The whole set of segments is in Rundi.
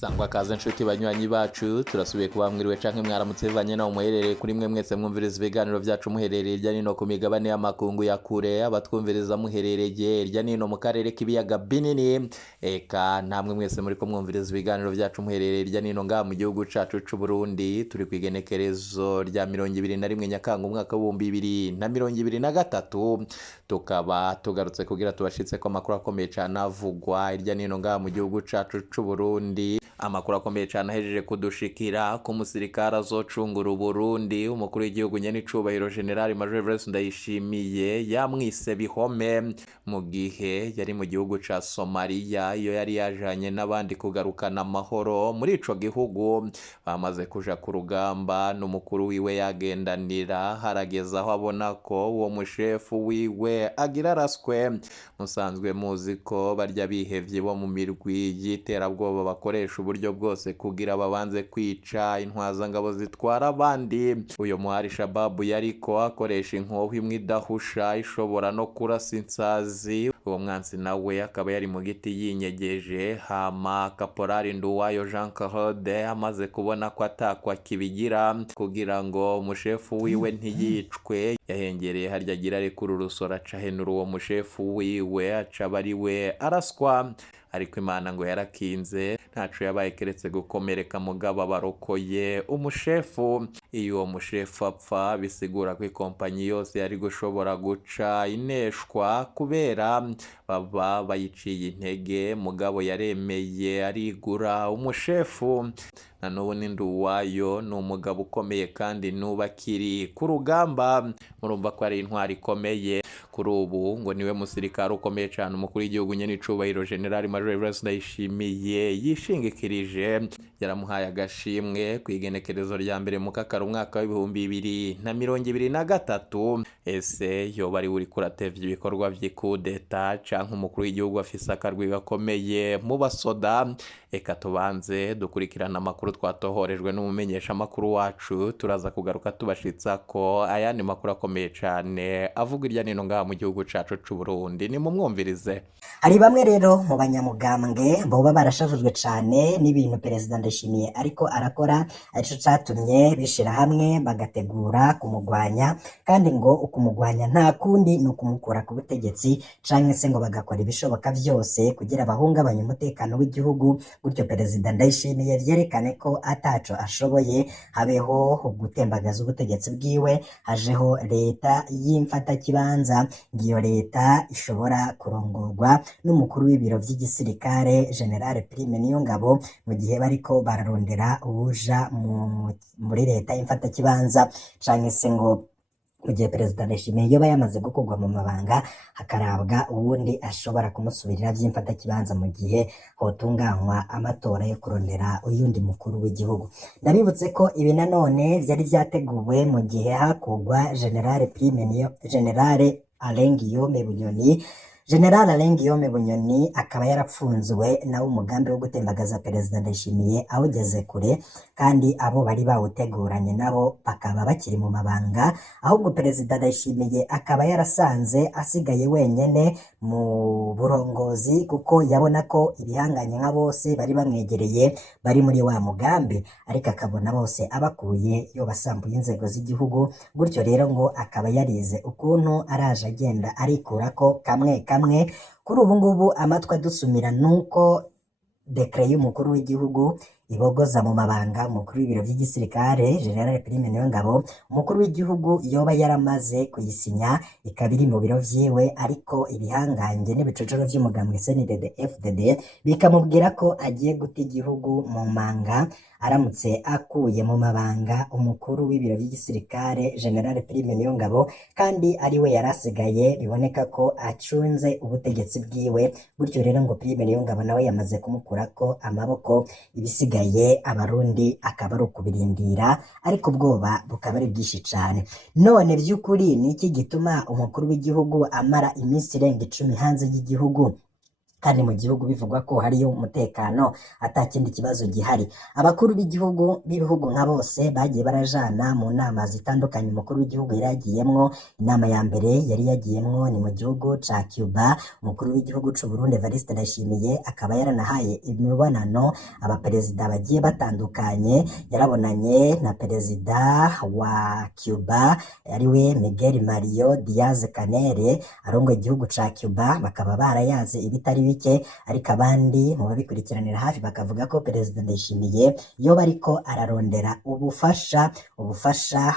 Sangwa kaze nshuti banywanyi bacu turasubiye kuba mwiriwe canke mwaramutse bivanye naho muherereye kuri mwe mwese mwumviriza ibiganiro vyacu muherereye irya nino ku migabane y'amakungu ya kure abatwumviriza muherereye irya nino mu karere k'ibiyaga binini eka namwe mwese muriko mwumviriza ibiganiro vyacu muherereye irya nino ngaha mu gihugu cacu c'u Burundi turi kwigenekerezo rya 21 Nyakanga umwaka wa 2023 tukaba tugarutse kugira tubashitse ko amakuru akomeye cane avugwa irya nino ngaha mu gihugu cacu c'u Burundi. Amakuru akomeye cyane ahejeje kudushikira ko umusirikare azocungura Burundi umukuru w'igihugu nyene icubahiro General Major Evariste Ndayishimiye yamwise bihome mu gihe yari mu gihugu ca Somalia iyo yari yajanye n'abandi kugarukana amahoro muri ico gihugu. Bamaze kuja ku rugamba n'umukuru wiwe yagendanira harageze aho abona ko uwo mushefu wiwe agira raswe. Musanzwe muzi ko barya bihevye bo mu mirwi y'iterabwoba bakoresha uburyo bwose kugira babanze kwica intwaza ngabo zitwara abandi. Uyo muhari Shababu yariko akoresha inkoho imwe idahusha ishobora no kurasa insazi. Uwo mwansi nawe akaba yari mu giti yinyegeje. Hama Kaporari Nduwayo Jean Claude amaze kubona ko atakwa kibigira kugira ngo umushefu wiwe ntiyicwe yahengereye harya agira arekura urusoro aca henura uwo mushefu wiwe aca bariwe araswa. Ariko Imana ngo yarakinze ntaco yabaye keretse gukomereka mugabo barokoye umushefu. Iyo uwo mushefu apfa bisigura ko ikompanyi yose yari gushobora guca ineshwa kubera baba bayiciye intege. Mugabo yaremeye arigura umushefu. Na n'ubu Nduwayo ni umugabo ukomeye kandi nuba akiri ku rugamba. Murumva ko ari intwari ikomeye. Kuri ubu ngo niwe musirikare ukomeye cyane umukuru w'igihugu nyene icubahiro General Major Evariste Ndayishimiye yishingikirije. Yaramuhaye agashimwe kwigenekerezo rya mbere mu kakaro umwaka wa 2023. Ese yoba ari uri kuratevya ibikorwa vy'ikudeta canke umukuru w'igihugu afise akarwi gakomeye mu basoda? Eka tubanze dukurikirana amakuru twatohorejwe n'umumenyesha makuru wacu turaza kugaruka tubashitsa ko ayandi makuru akomeye cyane avuga irya nino ngaha mu gihugu cacu c'u Burundi. Ni mumwumvirize. Hari bamwe rero mu banyamugambwe boba barashavujwe cane n'ibintu Perezida Ndayishimiye ariko arakora, arico catumye bishira hamwe bagategura kumugwanya, kandi ngo ukumugwanya nta kundi ni ukumukura ku butegetsi canke se ngo bagakora ibishoboka vyose kugira bahungabanye umutekano w'igihugu, gutyo Perezida Ndayishimiye vyerekane ko ataco ashoboye, habeho gutembagaza ubutegetsi bwiwe, hajeho leta y'imfatakibanza. Ngiyo leta ishobora kurongorwa n'umukuru w'ibiro vy'igisirikare General Prime Niyongabo mu gihe bariko bararondera uwuja muri leta y'imfatakibanza, canke se ngo mu gihe Perezida Ndayishimiye yoba yamaze gukurwa mu mabanga hakarabwa uwundi ashobora kumusubirira vy'imfatakibanza mu gihe hotunganywa amatora yo kurondera uyundi mukuru w'igihugu. Ndabibutse ko ibi nanone vyari vyateguwe mu gihe hakurwa General Alain Guillaume Bunyoni. General Alain Guillaume Bunyoni akaba yarapfunzwe nawe umugambi wo gutembagaza Perezida Ndayishimiye awugeze kure, kandi abo bari bawuteguranye nabo bakaba bakiri mu mabanga, ahubwo Perezida Ndayishimiye akaba yarasanze asigaye wenyene mu burongozi kuko yabona ko ibihanganye nka bose bari bamwegereye bari muri wa mugambi, ariko akabona bose abakuye yo basambuye inzego z'igihugu. Gutyo rero ngo akaba yarize ukuntu araje agenda arikurako kamwe kamwe. Kuri ubu ngubu amatwi adusumira nuko dekre y'umukuru w'igihugu ibogoza mu mabanga umukuru w'ibiro vy'igisirikare General Prime Niyongabo. Umukuru w'igihugu yoba yaramaze kuyisinya ikaba iri mu biro vyiwe, ariko ibihangange n'ibicocoro vy'umugambwe CNDD-FDD bikamubwira ko agiye guta igihugu mu manga aramutse akuye mu mabanga umukuru w'ibiro vy'igisirikare General Prime Niyongabo, kandi ari we yarasigaye biboneka ko acunze ubutegetsi bwiwe. Gutyo rero ngo Prime Niyongabo nawe yamaze kumukurako amaboko, ibisigaye abarundi akaba ari ukubirindira, ariko ubwoba bukaba ari bwinshi cane. None vy'ukuri ni iki gituma umukuru w'igihugu amara iminsi irenga 10 hanze y'igihugu kandi mu gihugu bivugwa ko hariyo umutekano ata kindi kibazo gihari. Abakuru b'ibihugu nka bose bagiye barajana mu nama zitandukanye. Umukuru w'igihugu yari yagiyemwo, inama ya mbere yari yagiyemwo ni mu gihugu ca Cuba. Umukuru w'igihugu c'u Burundi Evariste Ndayishimiye akaba yaranahaye imibonano abaperezida bagiye batandukanye. Yarabonanye na perezida wa Cuba ariwe Miguel Mario Diaz Canel arongoye igihugu ca Cuba, bakaba barayaze ibitari bike, ariko abandi mu babikurikiranira hafi bakavuga ko perezida Ndayishimiye yoba ariko ararondera ubufasha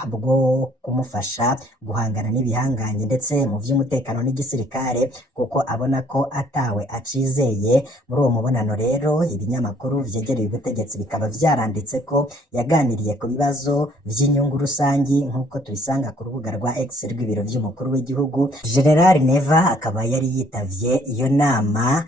bwo kumufasha guhangana n'ibihanganye ndetse mu vy'umutekano n'igisirikare, kuko abona ko atawe acizeye. Muri uwo mubonano rero ibinyamakuru vyegereye ubutegetsi bikaba vyaranditse ko yaganiriye ku bibazo vy'inyungu rusangi, nk'uko tubisanga ku rubuga rwa X rw'ibiro vy'umukuru w'igihugu. General Neva akaba yari yitavye iyo nama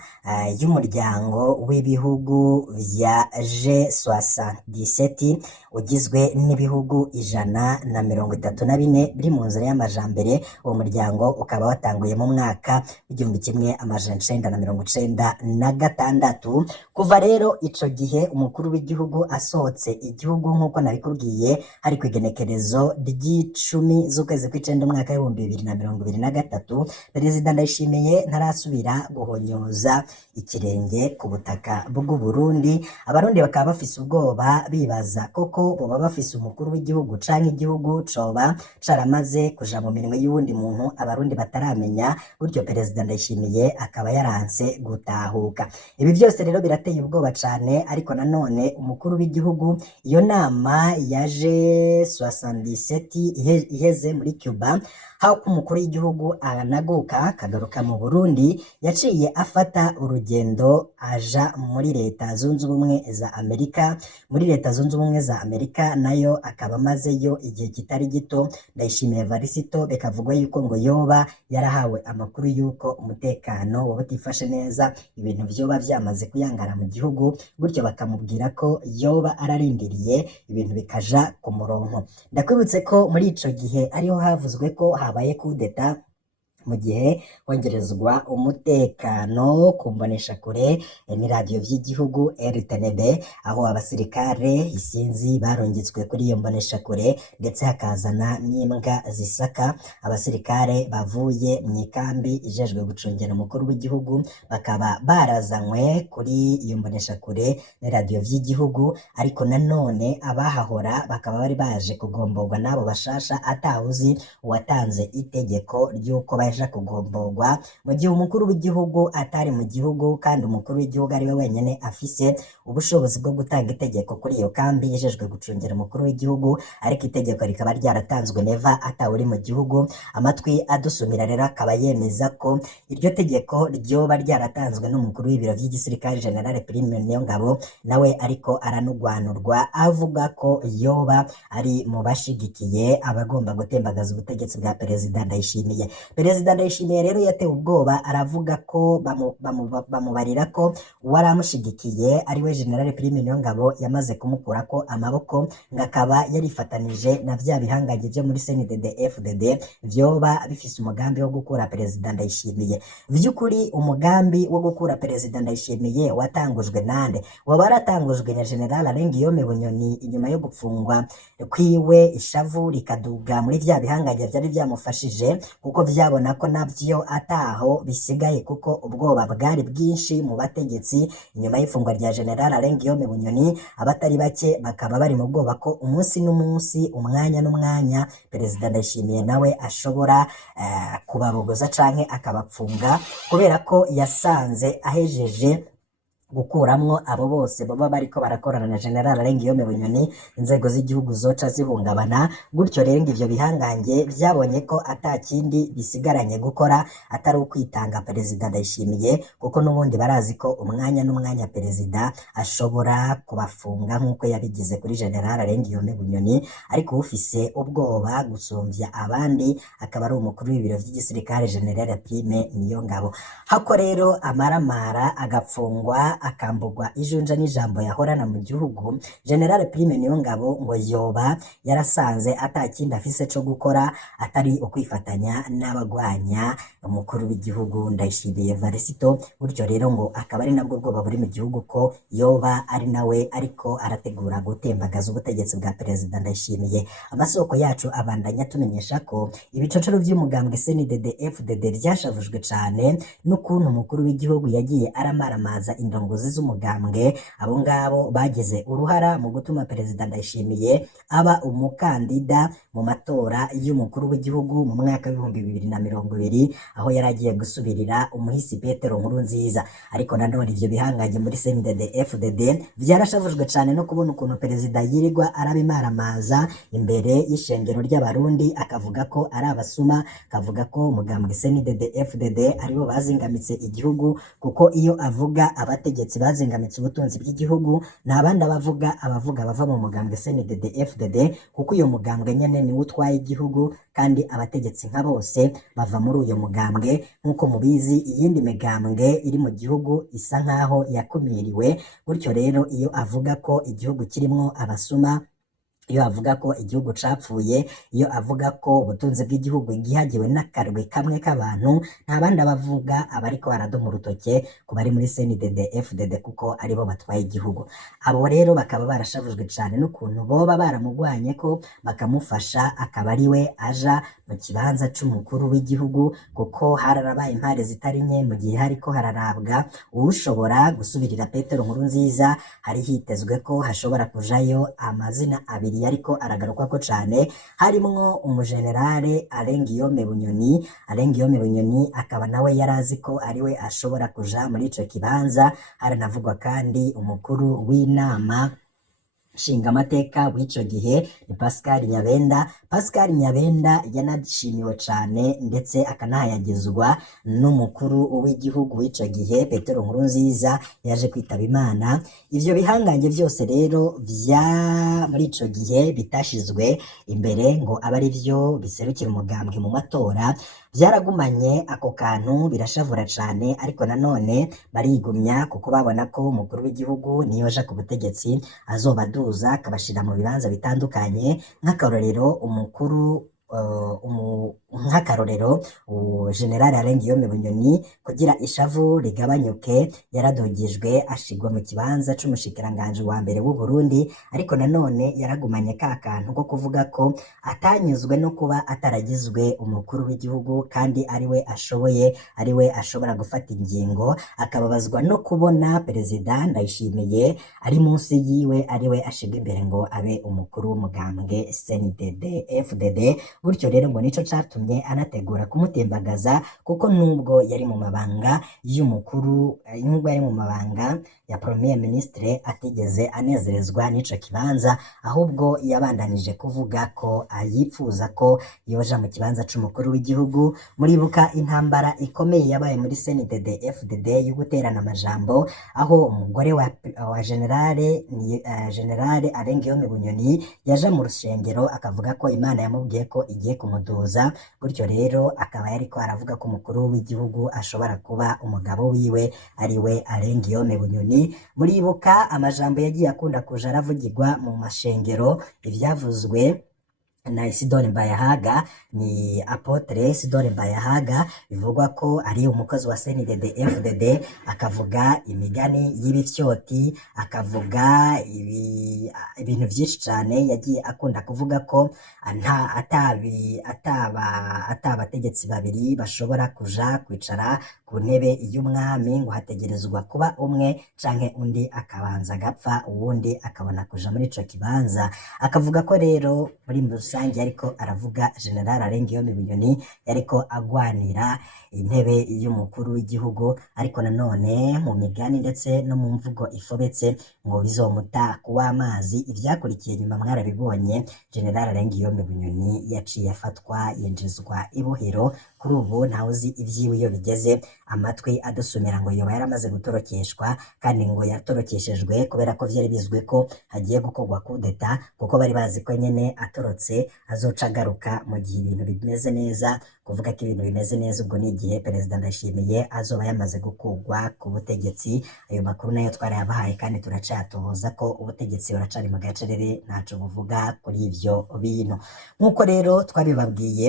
y'umuryango w'ibihugu vya G77 ugizwe n'ibihugu 134 biri mu nzira y'amajambere. Uwo muryango ukaba watanguye mu mwaka w'1996. Kuva rero ico gihe umukuru w'igihugu asohotse igihugu, nk'uko nabikubwiye, hari kw'igenekerezo ry'icumi z'ukwezi kw'icenda umwaka w'2023, perezida Ndayishimiye ntarasubira guhonyoza ikirenge ku butaka bw'u Burundi. Abarundi bakaba bafise ubwoba bibaza koko boba bafise umukuru w'igihugu canke igihugu coba caramaze kuja mu minwe y'uwundi muntu abarundi bataramenya, gutyo perezida Ndayishimiye akaba yaranse gutahuka. Ibi vyose rero birateye ubwoba cane, ariko nanone umukuru w'igihugu iyo nama yaje 77 iheze muri Cuba, aho umukuru w'igihugu aranaguka akagaruka mu Burundi, yaciye afata urugendo aja muri Leta Zunze Ubumwe za Amerika. Muri Leta Zunze Ubumwe za Amerika nayo akaba amazeyo igihe kitari gito. Ndayishimiye Evariste bikavugwa yuko ngo yoba yarahawe amakuru yuko umutekano waba utifashe neza, ibintu vyoba vyamaze kuyangara mu gihugu, gutyo bakamubwira ko yoba ararindiriye ibintu bikaja ku murongo. Ndakwibutse ko muri ico gihe ariho havuzwe ko habaye kudeta, mu gihe hongerezwa umutekano ku mboneshakure ni radiyo vy'igihugu RTNB, aho abasirikare isinzi barungitswe kuri iyo mboneshakure, ndetse hakazana n'imbwa zisaka. Abasirikare bavuye mu ikambi ijejwe gucungera umukuru w'igihugu bakaba barazanywe kuri iyo mboneshakure ni radiyo vy'igihugu, ariko nanone abahahora bakaba bari baje kugomborwa n'abo bashasha atawuzi uwatanze itegeko ry'uko baje kugomborwa, mu gihe umukuru w'igihugu atari mu gihugu, kandi umukuru w'igihugu ari we wenyene afise ubushobozi bwo gutanga itegeko kuri iyo kambi yejejwe gucungera umukuru w'igihugu, ariko itegeko rikaba ryaratanzwe Neva atawuri mu gihugu. Amatwi adusumira rero akaba yemeza ko iryo tegeko ryoba ryaratanzwe n'umukuru w'ibiro vy'igisirikare General Prime Niyongabo, nawe ariko aranugwanurwa avuga ko yoba ari mu bashigikiye abagomba gutembagaza ubutegetsi bwa perezida Ndayishimiye. Perezida Ndayishimiye rero yatewe ubwoba, aravuga ko bamubarira ko uwaramushigikiye ari we General Prime Niyongabo yamaze kumukurako amaboko, ngakaba yarifatanije na vya bihangange vyo muri CNDD FDD vyoba bifise umugambi wo gukura perezida Ndayishimiye. Vy'ukuri umugambi wo gukura perezida Ndayishimiye watangujwe nande? Waba aratangujwe na General Alengiyome Bunyoni inyuma yo gupfungwa kwiwe, ishavu rikaduga muri vya bihangange vyari vyamufashije, kuko vyabona ko navyo ataho bisigaye, kuko ubwoba bwari bwinshi mu bategetsi inyuma y'ifungwa rya General Alengiyome Bunyoni. Abatari bake bakaba bari mu bwoba ko umunsi n'umunsi, umwanya n'umwanya, perezida Ndayishimiye nawe ashobora kubabogoza canke akabapfunga, kubera ko yasanze ahejeje gukuramwo abo bose baba bariko barakorana na General Alengiyome Bunyoni, inzego z'igihugu zoca zihungabana. Gutyo rero ngo ivyo bihangange vyabonye ko atakindi bisigaranye gukora atari ukwitanga perezida Ndayishimiye, kuko n'ubundi barazi ko umwanya n'umwanya perezida ashobora kubafunga nk'uko yabigize kuri General Alengiyome Bunyoni. Ariko ufise ubwoba gusumvya abandi akaba ari umukuru w'ibiro vy'igisirikare General Prime Niyongabo. Hako rero amaramara agapfungwa akambugwa ijunja n'ijambo yahorana mu gihugu, General Prime Niyongabo ngo yoba yarasanze atakindi afise co gukora atari ukwifatanya n'abagwanya umukuru w'igihugu Ndayishimiye Varisito, gutyo rero ngo akaba ari nabwo bwoba buri mu gihugu ko yoba ari nawe ariko arategura gutembagaza ubutegetsi bwa perezida Ndayishimiye. Amasoko yacu abandanya tumenyesha ko ibicocero vy'umugambwe CNDD-FDD ryashavujwe cane n'ukuntu umukuru w'igihugu yagiye aramaramaza indongozi z'umugambwe, abo ngabo bagize uruhara mu gutuma perezida Ndayishimiye aba umukandida mu matora y'umukuru w'igihugu mu mwaka w'ibihumbi 2020, aho yaragiye gusubirira umuhisi Petero Nkurunziza. Ariko nanone ivyo bihanganye muri CNDD-FDD vyarashavujwe cane no kubona ukuntu perezida yirirwa arabimaramaza imbere y'ishengero ry'abarundi, akavuga ko ari abasuma, akavuga ko umugambwe CNDD-FDD aribo bazingamitse igihugu, kuko iyo avuga abategetsi bazingamitse ubutunzi bw'igihugu nta bandi abavuga bava mu mugambwe CNDD-FDD, kuko uyo mugambwe nyene niwo utwaye igihugu kandi abategetsi nka bose bava muri uyo mugambwe. Nk'uko mubizi iyindi migambwe iri mu gihugu isa nkaho yakumiriwe, gutyo rero iyo avuga ko igihugu kirimwo abasuma, iyo avuga ko igihugu capfuye, iyo avuga ko ubutunzi bw'igihugu gihagiwe n'akarwi kamwe k'abantu, nta bandi abavuga abariko baradoma urutoke ku bari muri CNDD-FDD kuko aribo batwaye igihugu. Abo rero bakaba barashavujwe cane n'ukuntu boba baramugwanye ko bakamufasha akaba ariwe aja mu kibanza c'umukuru w'igihugu, kuko hararabaye impare zitari nke mu gihe hariko hararabwa uwushobora gusubirira Petero Nkurunziza. Hari hitezwe ko hashobora kujayo amazina abiri yariko aragarukako cane, harimwo umugenerale Alain Guillaume Bunyoni. Alain Guillaume Bunyoni akaba nawe yarazi ko ariwe ashobora kuja muri ico kibanza. Haranavugwa kandi umukuru w'inama nshingamateka w'ico gihe ni Pascal Nyabenda. Pascal Nyabenda yanashimiwe cane ndetse akanahayagizwa n'umukuru w'igihugu w'ico gihe Petero Nkurunziza yaje kwitaba Imana. Ivyo bihangange vyose rero vya muri ico gihe bitashizwe imbere ngo abe ari vyo biserukira umugambwe mu matora, vyaragumanye ako kantu birashavura cane, ariko nanone barigumya kuko babona ko umukuru w'igihugu niyo aja ku butegetsi azobaduza akabashira mu bibanza bitandukanye. Nk'akarorero nk'akarorero General Alain Guillaume Bunyoni kugira ishavu rigabanyuke yaradogijwe ashigwa mu kibanza c'umushikiranganje wa mbere w'u Burundi, ariko nanone yaragumanye ka kantu ko kuvuga ko atanyuzwe no kuba ataragizwe umukuru w'igihugu kandi ariwe ashobora gufata ingingo, akababazwa no kubona perezida Ndayishimiye ari munsi yiwe ariwe ashigwa imbere ngo abe umukuru w'umugambwe CNDD-FDD. Gutyo rero ngo nico catumye anategura kumutembagaza, kuko nubwo yari mu mabanga ya Premier Ministre atigeze anezerezwa n'ico kibanza, ahubwo yabandanije kuvuga ko ayipfuza ko yoja mu kibanza c'umukuru w'igihugu. Muribuka intambara ikomeye yabaye muri CNDD-FDD yo guterana amajambo, aho umugore wa Generale Alain Guillaume Bunyoni yaja mu rushengero akavuga ko Imana yamubwiye ko igiye kumuduza. Gutyo rero akaba yariko aravuga ko umukuru w'igihugu ashobora kuba umugabo wiwe ariwe Alain Guillaume Bunyoni. Muribuka amajambo yagiye akunda kuja aravugirwa mu mashengero, ivyavuzwe na Isidore Mbayahaga, ni Apotre Isidore Mbayahaga, bivugwa ko ari umukozi wa CNDD-FDD, akavuga imigani y'ibifyoti, akavuga ibintu vyinshi cane yagiye akunda kuvuga ko atabategetsi babiri bashobora kuja kwicara ku ntebe y'umwami, ngo hategerezwa kuba umwe canke undi akabanza agapfa uwundi akabona kuja muri ico kibanza. Akavuga ko rero muri rusange ariko aravuga General Alain Guillaume Bunyoni yariko agwanira intebe y'umukuru w'igihugu, ariko nanone mu migani ndetse no mu mvugo ifobetse ngo bizomuta kuwa amazi. Ivyakurikiye nyuma mwarabibonye, General Alain Guillaume Bunyoni yaciye afatwa yinjizwa ibohero. Kuri ubu ntawe uzi ivyiwe iyo bigeze, amatwi adusumira ngo yoba yaramaze gutorokeshwa, kandi ngo yatorokeshejwe kubera ko vyari bizwe ko hagiye gukorwa kudeta, kuko bari bazi ko nyene atorotse igihe azoca agaruka mu gihe ibintu bimeze neza. Kuvuga ko ibintu bimeze neza ubwo ni igihe perezida Ndayishimiye azoba yamaze gukurwa ku butegetsi. Ayo makuru nayo twarayabahaye kandi turacatohoza ko ubutegetsi buracari mu gacerere, ntaco buvuga kuri ivyo bintu. Nk'uko rero twabibabwiye,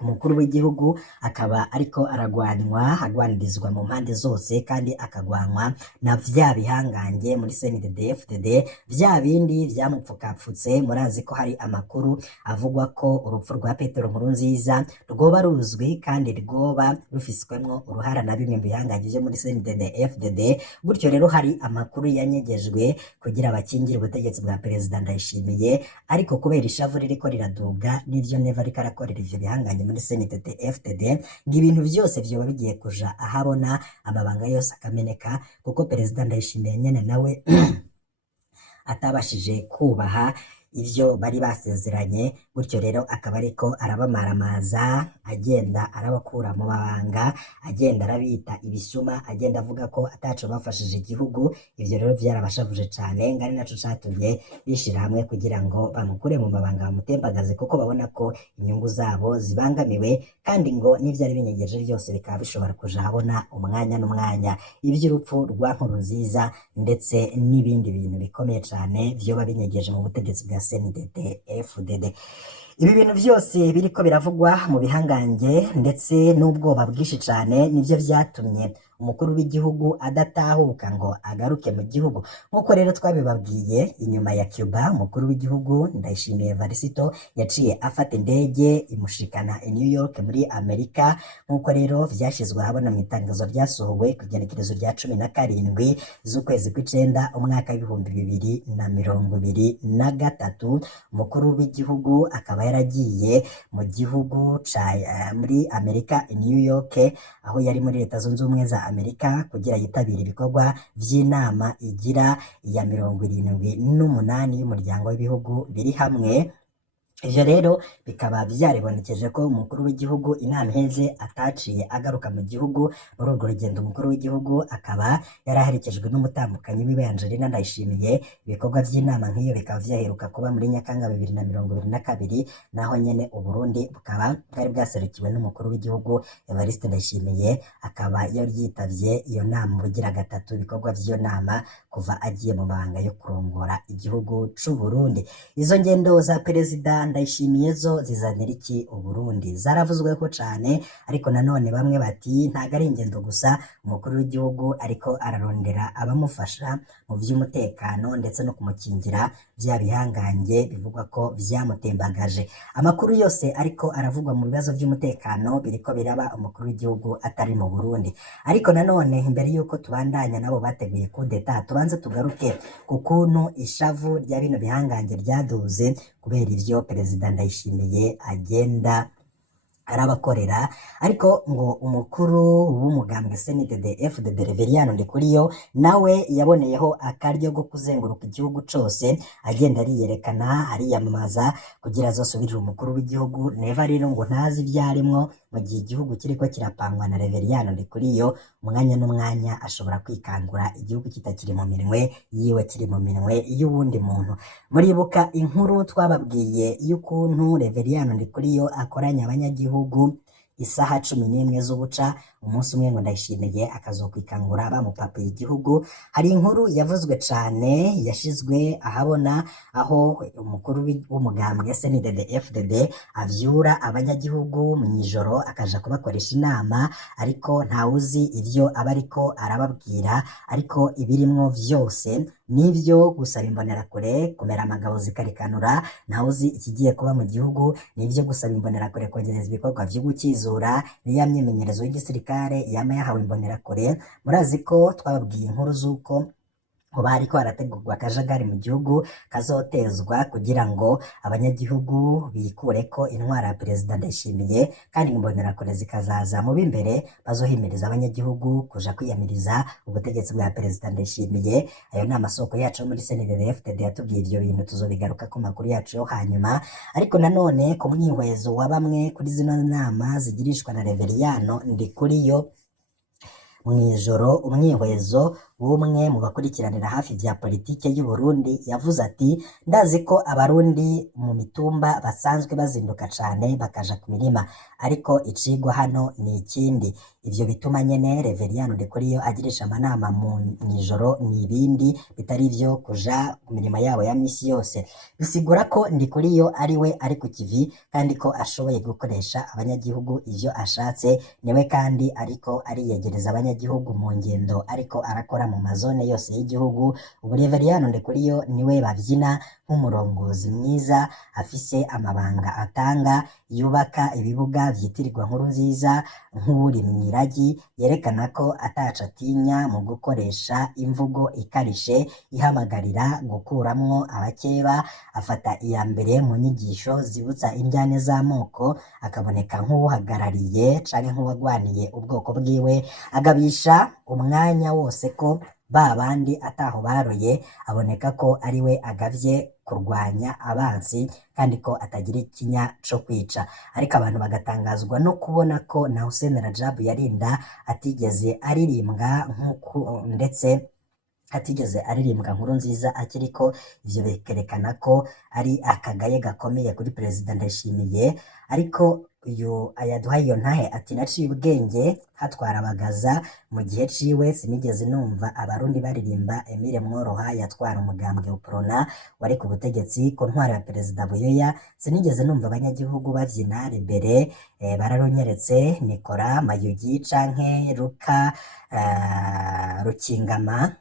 umukuru w'igihugu akaba ariko agwanirizwa mu mpande zose kandi akagwanwa na vya bihangange muri CNDD-FDD, vya bindi vyamupfukapfutse. Murazi ko hari amakuru avugwa ko urupfu rwa Petero Nkurunziza rwoba ruzwi kandi rwoba rufiswemwo uruhara na bimwe mu bihangange vyo muri CNDD-FDD. Gutyo rero hari amakuru yanyegejwe kugira bakingire ubutegetsi bwa perezida Ndayishimiye, ariko kubera ishavu ririko riraduga n'ivyo Neva ariko arakorera ivyo bihangange muri CNDD-FDD, ngo ibintu vyose vyoba bigiye kuja ahabona, amabanga yose akameneka, kuko perezida Ndayishimiye nyene nawe atabashije kubaha ivyo bari basezeranye. Gutyo rero akaba ariko arabamaramaza, agenda arabakura mu mabanga, agenda arabita ibisuma, agenda avuga ko ataco bafashije igihugu. Ivyo rero vyarabashavuje cane, ngari naco catumye bishira hamwe kugira ngo bamukure mu mabanga bamutembagaze, kuko babona ko inyungu zabo zibangamiwe, kandi ngo n'ivyari binyegeje vyose bikaba bishobora kuja habona umwanya n'umwanya. Ivy'urupfu rwa Nkurunziza ndetse n'ibindi bintu bikomeye cane vyoba binyegeje mu butegetsi bwa CNDD-FDD. Ibi bintu vyose biriko biravugwa mu bihangange ndetse n'ubwoba bwinshi cane, nivyo vyatumye umukuru w'igihugu adatahuka ngo agaruke mu gihugu. Nk'uko rero twabibabwiye, inyuma ya Cuba, umukuru w'igihugu Ndayishimiye Evariste yaciye afata indege imushikana i New York muri Amerika. Nk'uko rero vyashizwe ahabona mu itangazo ryasohowe ku igenekerezo rya 17 z'ukwezi kw'icenda umwaka w'ibihumbi 2023, umukuru w'igihugu akaba yaragiye mu gihugu muri Amerika i New York, aho yari muri Leta Zunze Ubumwe za Amerika kugira yitabira ibikorwa vy'inama igira ya 78 y'umuryango w'ibihugu biri hamwe. Ivyo rero bikaba vyaribonekeje ko umukuru w'igihugu inama iheze ataciye agaruka mu gihugu. Muri urwo rugendo umukuru w'igihugu akaba yaraherekejwe n'umutambukanyi wiwe Angelina Ndayishimiye. Ibikorwa vy'inama nk'iyo bikaba vyaheruka kuba muri Nyakanga 2022, naho nyene Uburundi bukaba bwari bwaserukiwe n'umukuru w'igihugu Evariste Ndayishimiye, akaba yari yitavye iyo nama bugira gatatu ibikorwa vy'iyo nama kuva agiye mu mabanga yo kurongora igihugu c'u Burundi. Izo ngendo za perezida Ndayishimiye zo zizanira iki Uburundi? Zaravuzweko cane, ariko nanone bamwe bati ntago ari ingendo gusa, umukuru w'igihugu ariko ararondera abamufasha mu vy'umutekano ndetse no kumukingira vya bihangange bivugwa ko vyamutembagaje. Amakuru yose ariko aravugwa mu bibazo vy'umutekano biriko biraba umukuru w'igihugu atari mu Burundi. Ariko nanone imbere yuko tubandanya nabo bateguye kudeta, tubanze tugaruke ku kuntu ishavu rya bino bihangange ryaduze kubera ivyo perezida Ndayishimiye agenda arabakorera. Ariko ngo umukuru w'umugambwe CNDD-FDD Reveriyano Ndikuriyo nawe yaboneyeho akaryo ko kuzenguruka igihugu cose agenda ariyerekana, ariyamamaza kugira azosubirire umukuru w'igihugu. Neva rero ngo ntazi ivyarimwo, mu gihe igihugu kiriko kirapangwa na Reveriyano Ndikuriyo, umwanya n'umwanya ashobora kwikangura igihugu kitakiri mu minwe yiwe, kiri mu minwe y'uwundi muntu. Muribuka inkuru twababwiye y'ukuntu Reveriyano Ndikuriyo akoranya abanyagihugu isaha 11 z'ubuca, umunsi umwe ngo Ndayishimiye akazokwikangura bamupapiye igihugu. Hari inkuru yavuzwe cane yashizwe ahabona, aho umukuru w'umugambwe CNDD-FDD avyura abanyagihugu mw'ijoro akaja kubakoresha inama, ariko ntawuzi ivyo aba ariko arababwira. Ariko ibirimwo vyose nivyo gusaba imbonerakure kumera amagabo zikarikanura, ntawuzi ikigiye kuba mu gihugu. Nivyo gusaba imbonerakure kongereza ibikorwa vyo gukizura, niya myimenyerezo y'igisirikare yama yahawe imbonerakure. Murazi ko twababwiye inkuru z'uko hoba hariko harategurwa akajagari mu gihugu kazotezwa kugira ngo abanyagihugu bikureko intwara ya perezida Ndayishimiye, kandi imbonerakure zikazaza mu b'imbere bazohimiriza abanyagihugu kuja kwiyamiriza ubutegetsi bwa perezida Ndayishimiye. Ayo ni amasoko yacu yo muri CNDD-FDD yatubwiye ivyo bintu, tuzobigaruka ku makuru yacu yo hanyuma. Ariko nanone ku mwihwezo wa bamwe kuri zino nama zigirishwa na Reveriyano Ndikuriyo mw'ijoro, umwihwezo umwe mu bakurikiranira hafi vya politike y'u Burundi yavuze ati ndazi ko abarundi mu mitumba basanzwe bazinduka cane bakaja ku mirima ariko icigwa hano ni ikindi ivyo bituma nyene Reveriyano Ndikuriyo agirisha amanama mw'ijoro n'ibindi bitari ivyo kuja ku mirimo yabo ya misi yose bisigura ko Ndikuriyo ari we ari ku kivi kandi ko ashoboye gukoresha abanyagihugu ivyo ashatse niwe kandi ariko ariyegereza abanyagihugu mu ngendo ariko arakora mu mazone yose y'igihugu ubu Reveriyano Ndikuriyo niwe bavyina nk'umurongozi mwiza afise amabanga atanga yubaka ibibuga vyitirirwa Nkurunziza nk'uri mw'iragi yerekana ko ataco atinya mu gukoresha imvugo ikarishe ihamagarira gukuramwo abakeba afata iya mbere mu nyigisho zibutsa indyane z'amoko akaboneka nk'uwuhagarariye canke nk'uwagwaniye ubwoko bwiwe agabisha umwanya wose ko ba bandi ataho baroye aboneka ko ari we agavye kurwanya abansi kandi ko atagira ikinya co kwica ariko abantu bagatangazwa no kubona ko na Hussein Rajab Yarinda atigeze aririmbwa ndetse atigeze aririmbwa Nkurunziza akiriko ivyo bikerekana ko ari akagaye gakomeye kuri Perezida Ndayishimiye ariko uyu ayaduhaye iyo ntahe ati naciye ubwenge hatwara abagaza mu gihe ciwe sinigeze numva abarundi baririmba Emile Mworoha yatwara umugambwe Uprona wari ku butegetsi ku ntwaro ya Perezida Buyoya sinigeze numva abanyagihugu bavyina imbere bararonyeretse Nikora Mayugi canke Ruka Rukingama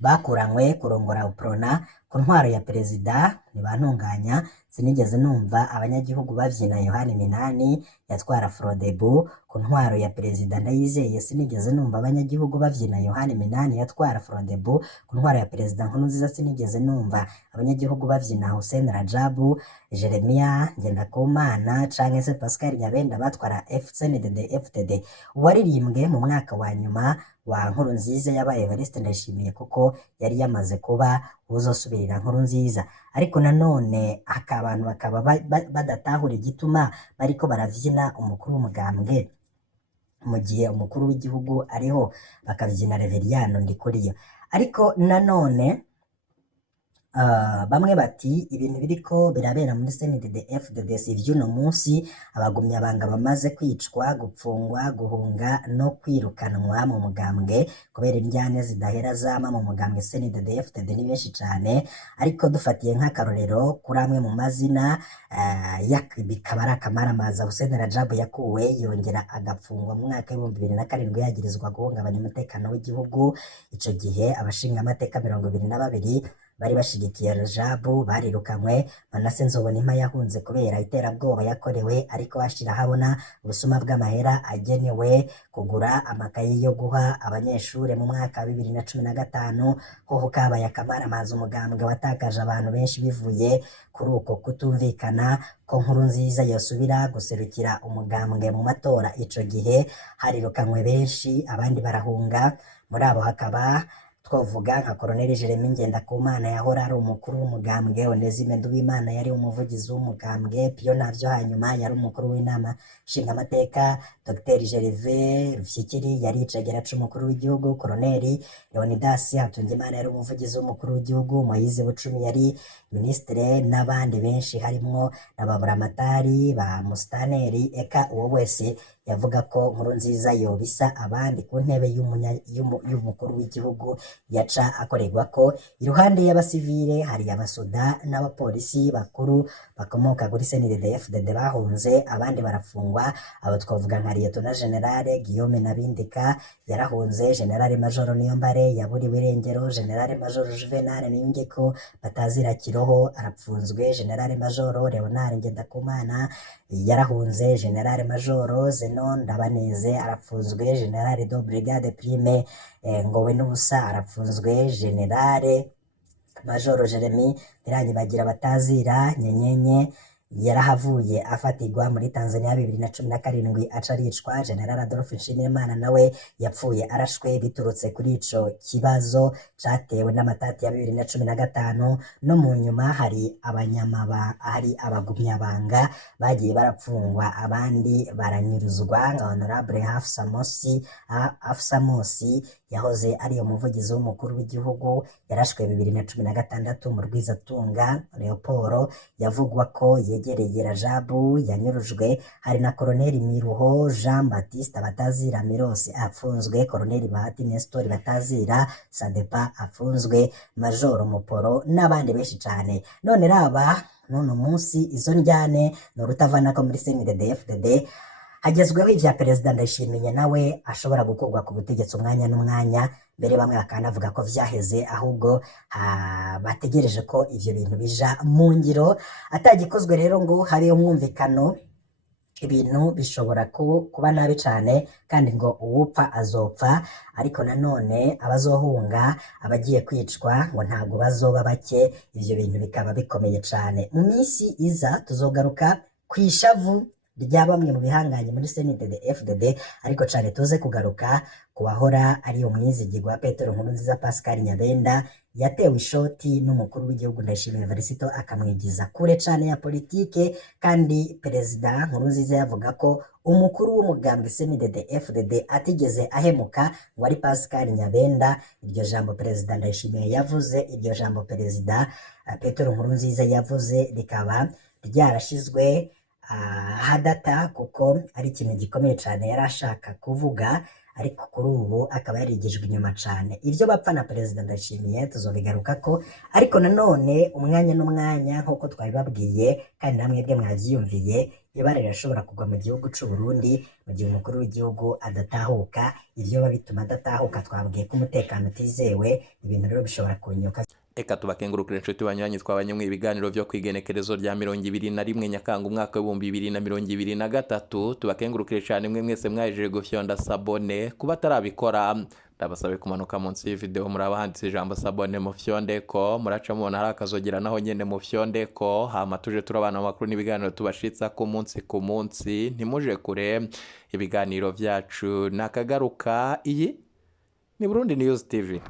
bakuranywe kurongora Uprona ku ntwaro ya Perezida ntibantunganya sinigeze numva abanyagihugu bavyina Yohani Minani yatwara Frodebu ku ntwaro ya Perezida Ndayizeye sinigeze numva abanyagihugu bavyina Yohani Minani yatwara Frodebu ku ntwaro ya Perezida Nkurunziza sinigeze numva abanyagihugu bavyina Hussein Rajabu Jeremia Ngendakumana canke se Pascal Nyabenda batwara FCNDD FTD uwaririmbwe mu mwaka wa nyuma wa Nkurunziza yabaye Evariste Ndayishimiye kuko yari yamaze kuba uzosubirira Nkurunziza ariko nanone abantu bakaba badatahura igituma bariko baravyina umukuru w'umugambwe mu gihe umukuru w'igihugu ariho bakavyina Reveriyano Ndikuriyo ariko nanone bamwe bati ibintu biriko birabera muri CNDD FDD si vy'uno munsi abagumyabanga bamaze kwicwa gupfungwa guhunga no kwirukanwa mu mugambwe kubera indyane zidahera zama mu mugambwe CNDD FDD ni benshi cane ariko dufatiye nk'akarorero kuri amwe mu mazina bikaba ari akamaramaza Hussein Rajab yakuwe yongera agapfungwa mu mwaka w'2007 yagirizwa guhungabanya umutekano w'igihugu ico gihe abashinga amateka 22 bari bashigikiye Rajabu barirukanywe Manase Nzobonimpa yahunze kubera iterabwoba yakorewe ariko ashira habona ubusuma bw'amahera agenewe kugura amakaye yo guha abanyeshure mu mwaka wa 2015 ho kabaye akamaramaza umugambwe watakaje abantu benshi bivuye kuri uko kutumvikana ko Nkurunziza yosubira guserukira umugambwe mu matora ico gihe harirukanywe benshi abandi barahunga muri abo hakaba twovuga nka Colonel Jeremy Ngendakumana yahora ari umukuru w'umugambwe Onesime Nduwimana yari umuvugizi w'umugambwe Pio Navyo hanyuma yari umukuru w'inama nshingamateka Dr Gervais Rufyikiri yari icegera c'umukuru w'igihugu Colonel Leonidas Hatungimana yari umuvugizi w'umukuru w'igihugu Moise Bucumi yari ministre n'abandi benshi harimwo n'ababuramatari ba Mustaneri eka uwo wese yavuga ko Nkurunziza yobisa abandi ku ntebe y'umukuru w'igihugu yaca akorerwa ko iruhande y'abasivile hari abasoda n'abapolisi bakuru bakomoka kuri CNDD FDD bahunze abandi barafungwa abo twavuga nka Lieutenant General Guillaume Nabindika yarahunze General Major Niyombare yaburiwe irengero General Major Juvenal Niyongeko batazira Kiroho arapfunzwe General Major Leonard Ngendakumana yarahunze General Major Zenon Ndabaneze arapfunzwe General de Brigade Prime Ngowe n'ubusa arapfunzwe General Major Jeremy Biranyibagira batazira nyenyenye yarahavuye afatirwa muri Tanzania 2017 aca aricwa. General Adolphe Nshimirimana nawe yapfuye arashwe biturutse kuri ico kibazo catewe n'amatati ya 2015. No mu nyuma hari abagumyabanga bagiye barapfungwa abandi baranyuruzwa nka Honorable Hafsa Mosi yahoze ari umuvugizi w'umukuru w'igihugu yarashwe 2016 mu Rwizatunga. Leopold yavugwa ko yegereye Rajabu yanyurujwe. Hari na Koloneli Miruho Jean Baptiste Batazira Mirose afunzwe, Koloneli Bahati Nestor Batazira Sadepa afunzwe, Majoro Muporo n'abandi benshi cyane. None raba none munsi izo njyane no rutavanako muri CNDD-FDD hagezweho ivya Perezida Ndayishimiye nawe ashobora gukurwa ku butegetsi umwanya n'umwanya, mbere bamwe bakanavuga ko vyaheze ahubwo bategereje ko ivyo bintu bija mu ngiro. Atagikozwe rero ngo habe umwumvikano, ibintu bishobora kuba nabi cyane, kandi ngo uwupfa azopfa, ariko nanone abazohunga abagiye kwicwa ngo ntabwo bazoba bake. Ivyo bintu bikaba bikomeye cyane. Mu minsi iza tuzogaruka kwishavu rya bamwe mu bihanganye muri CNDD-FDD, ariko cyane tuze kugaruka kuwahora ari umwizigirwa Petero Nkurunziza Pascal Nyabenda yatewe ishoti n'umukuru w'igihugu Ndayishimiye Varisito akamwigiza kure cyane ya politike, kandi Perezida Nkurunziza yavuga ko umukuru w'umugambwe CNDD-FDD atigeze ahemuka ngo ari Pascal Nyabenda. Iryo jambo Perezida Ndayishimiye yavuze, iryo jambo Perezida Petero Nkurunziza yavuze rikaba ryarashizwe hadata, kuko ari ikintu gikomeye cyane yari ashaka kuvuga, ariko kuri ubu akaba yarigijwe inyuma cyane. Ivyo bapfa na Perezida Ndayishimiye tuzobigaruka ko, ariko nanone umwanya n'umwanya nk'uko twabibabwiye kandi namwebwe mwavyiyumviye, ibara rirashobora kugwa mu gihugu c'u Burundi mu gihe umukuru w'igihugu adatahuka. Ivyo bituma adatahuka, twabwiye ko umutekano utizewe, ibintu rero bishobora kunyuka. Eka tubakengurukire inshuti banywanyi twabanye mu ibiganiro vyo kwigenekerezo rya 21 Nyakanga umwaka wa 2023. Tubakengurukire cyane mwe mwese mwajeje gufyonda sabone, kuba tarabikora ndabasabe kumanuka munsi y'video muraba handitse ijambo sabone mu fyondeko, muraca mubona hari akazogira naho nyene mu fyondeko. Hama tuje turabana amakuru n'ibiganiro tubashitsa ku munsi ntimuje kure. Ibiganiro vyacu nakagaruka. Iyi ni Burundi News TV.